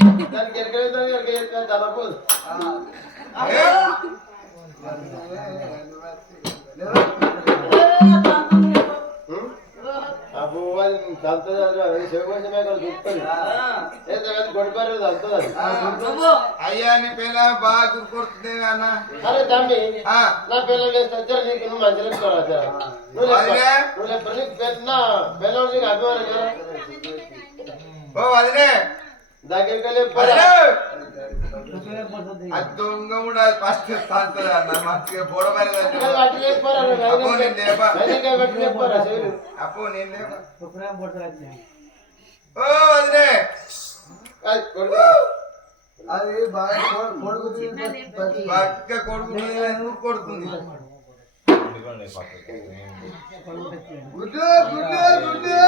దానికి ఎరకలేదు తలపోదు అయ్యా నీ పిల్ల బాగా గుర్తుకొస్తుంది అన్న. అరే తమ్మి నా పిల్లలు వేస్తే నీకు నువ్వు మంచిగా నువ్వు అభిమానం కదా ఓ అదినే దగ్గరికి అది దొంగ కూడా ఫస్ట్ తాగుతుంది అన్న మంచిగా బోడబడి అప్పు నేను ఓ అదినే అది బాగా కొడుకుతుంది బాగా కొడుకుతుంది కొడుతుంది గుడ్డు గుడ్డు గుడ్డు